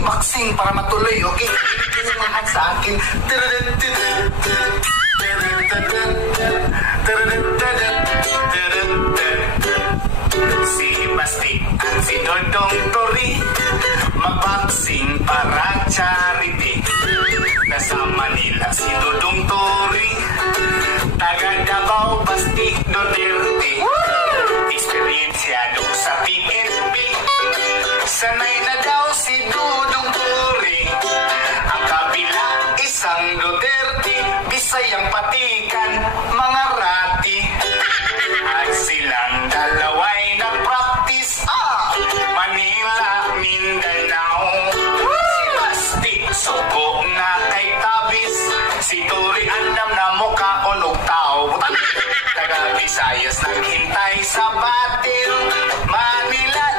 boxing para matuloy, okay? Hindi lahat sa akin. Si Basti at si Dodong Tori mag-boxing para charity. Nasa Manila si Dodong Tori, taga Davao, Basti, Duterte. Eksperyensyado sa PNP, sanay na daw si Dodong Tori. Ang kabila isang Duterte, Bisayang patikan, mga rati. At silang dalaway nag-practice, Manila, Mindanao. Si Basti, suko na kay Tabis. Si Tori, andam na mukha o tao. Taga Visayas naghintay sa